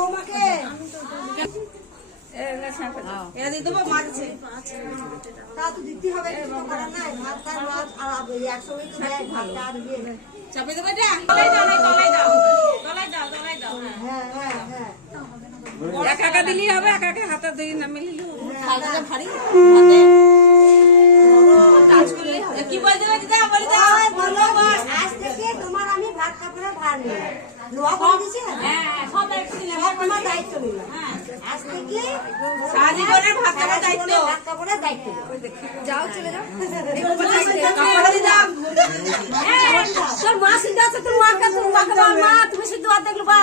বৌমাকে এরা দিয়ে দেবো মাছ আছে তা তো দিতে হবে, কিছু তো করার নাই। ভাত আর মাছ আর একসঙ্গে তো দেয়, ভাতটা আর ইয়ে। চাপিয়ে দেবো এটা তলাই দাও তলাই দাও তলাই দাও তলাই দাও হ্যাঁ হ্যাঁ হ্যাঁ একা একা দিলেই হবে, একা একা হাতে দিয়ে না মিলিলে খালটা ভারী হাতে কি বলতে দিদা বলে দাও বলো আজ থেকে তোমার আমি ভাত কাপড়ে ভার নেই, লোয়া করে দিছি না। হ্যাঁ সব দায়িত্ব নিলাম, সব তোমার দায়িত্ব নিলাম। আজ থেকে সারাজীবনের ভাত কাপড়ের দায়িত্ব, ভাত কাপড়ের দায়িত্ব। যাও চলে যাও কাপড় দিলাম। তোর মা সিদ্ধ আছে, তোর মাকে মা তুমি সিদ্ধ আর দেখলো বা